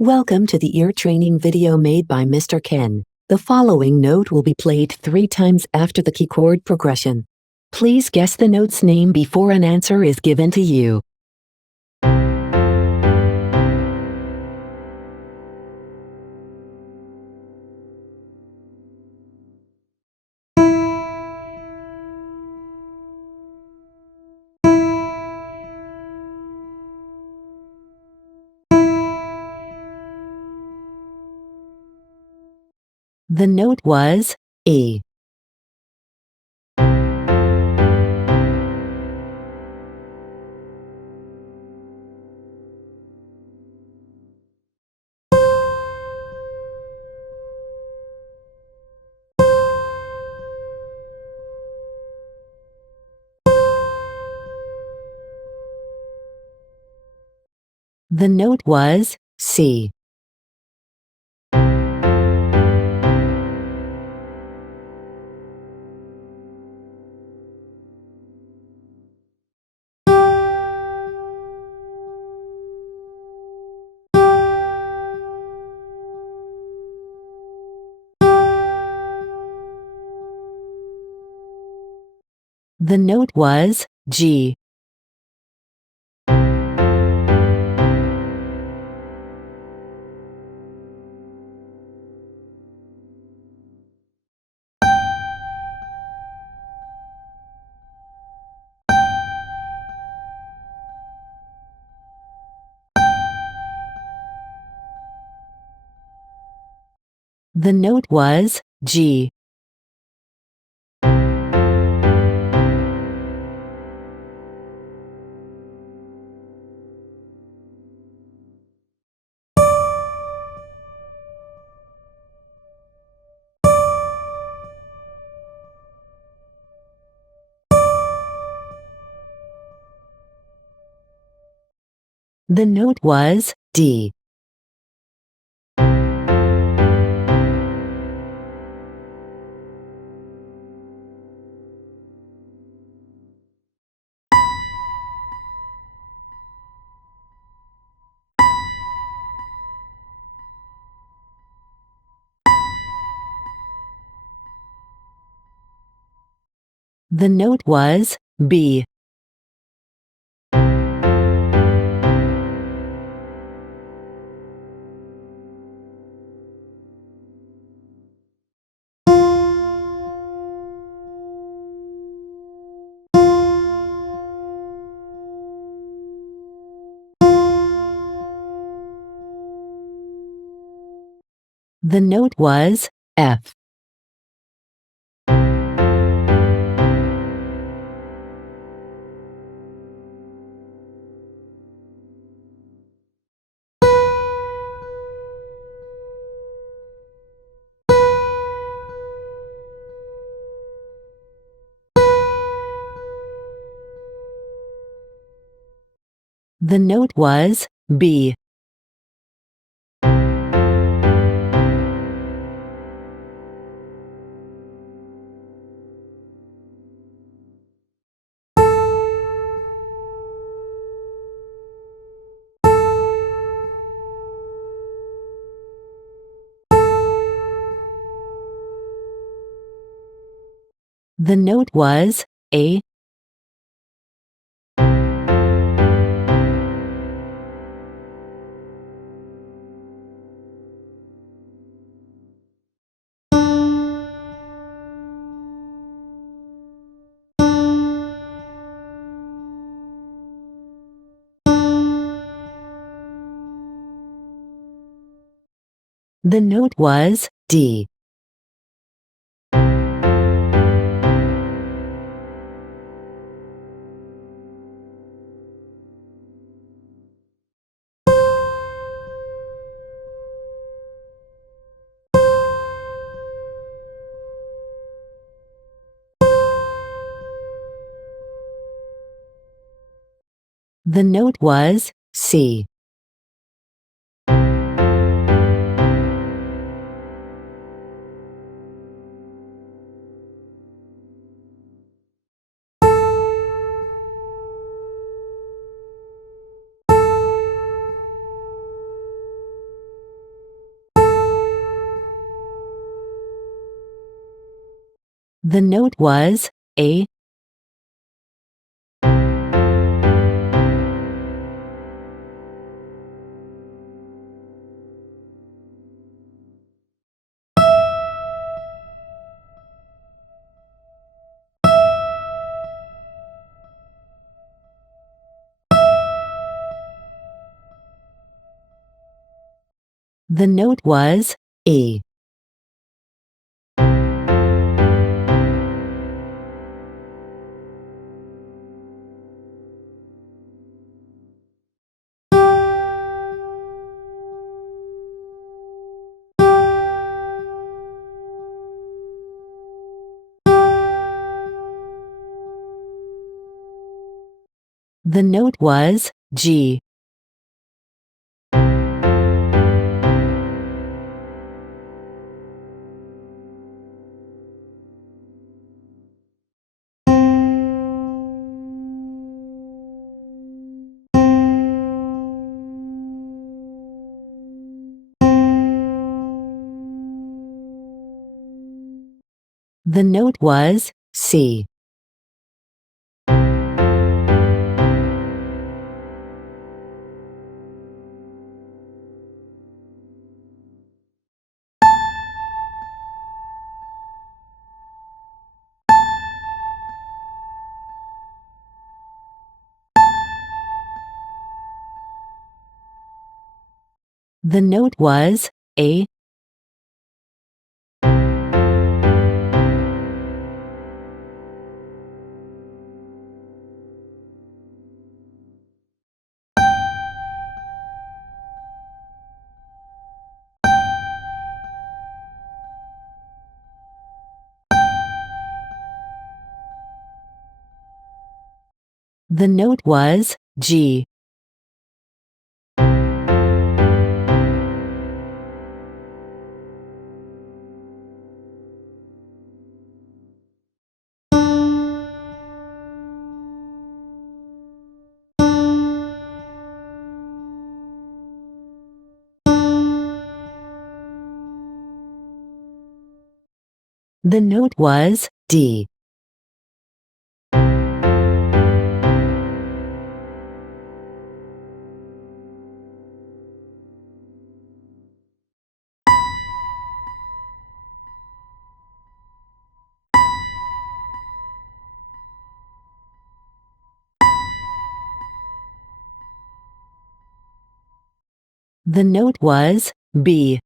Welcome to the ear training video made by Mr. Ken. The following note will be played 3 times after the key chord progression. Please guess the note's name before an answer is given to you. The note was E. The note was C. The note was G. The note was G. The note was D. The note was B. The note was F. The note was B. The note was A. The note was D. The note was C. The note was A. The note was E. The note was G. The note was C. The note was A. The note was G. The note was D. The note was B.